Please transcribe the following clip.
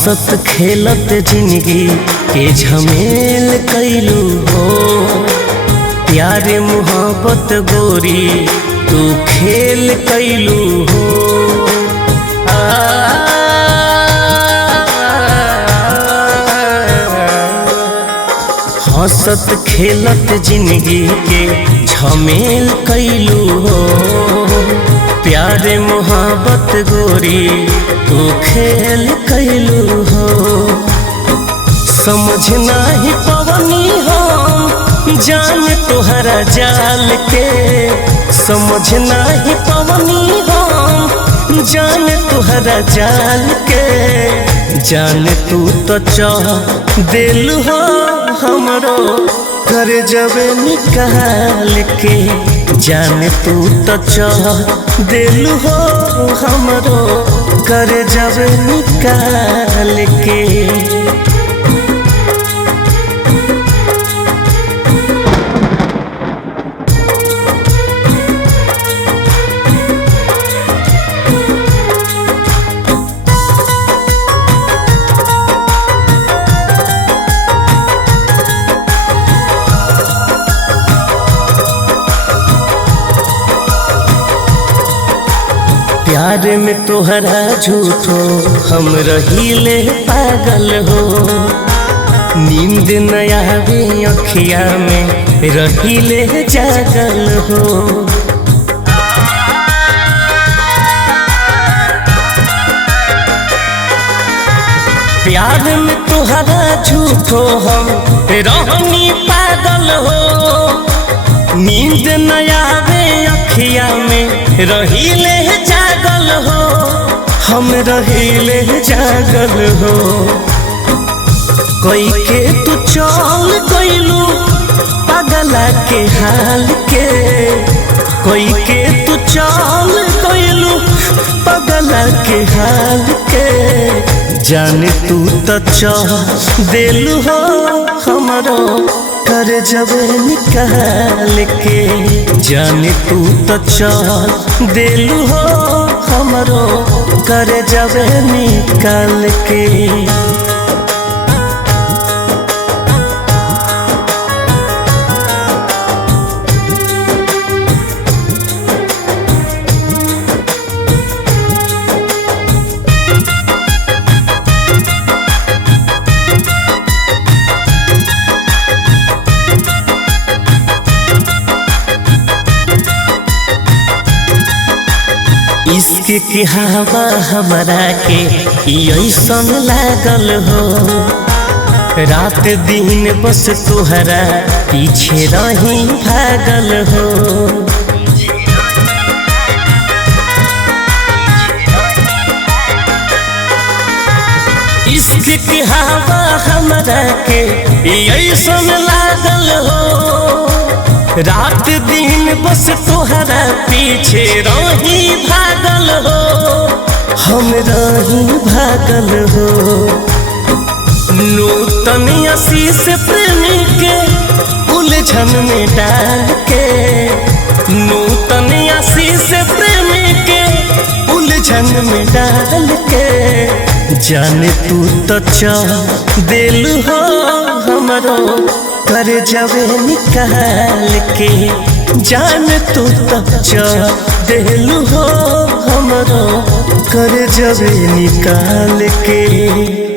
हंसत खेलत जिंदगी के झमेल कैलू हो। प्यारे मोहब्बत गोरी तू खेल कैलू हो। हंसत खेलत जिंदगी के झमेल कैलू हो। प्यारे मोहब्बत गोरी तू खेल कैलू हो। समझ नाही पवनी हम जान तोहरा जाल के। समझ नाही पवनी हम जान तोहरा जाल के। जान तू तो चाह दिल हो हमरो कर जबे निकाल के। जान तू तो चाह दिल हो हमरो कर जबे निकाल के। प्यार में तोहरा झूठो हम रहीले पागल हो। नींद न आवे अखिया में रहीले जागल हो। प्यार में तोहरा झूठो हम रहनी पागल हो। नींद न आवे अखिया में रहीले जागल हो। हम रहीले जागल हो। कोई के तू चल गइलू पगला के हाल के। कोई के तू चल गइलू पगला के हाल के। जान तू तो चाह दिल हो हमरो कर जबे निकाल के। जान तू तो चाह दिल हो हमरो कर जबे निकाल के। इश्क की हवा हमरा के ऐसन लागल हो। रात दिन बस तोहरा पीछे रही भागल हो। इश्क की हवा हमरा के ऐसन लागल हो। रात दिन बस तोहरा पीछे रही भागल हो। हम रही भागल हो। नूतन आशीष प्रेमी के उलझन में डाल के। नूतन आशीष प्रेमी के उलझन में डाल के। जान तू तो चाह दिल हो हमरो कर जबे निकाल के। जान तू तो चाह दिल हो हमरो कर जबे निकाल के।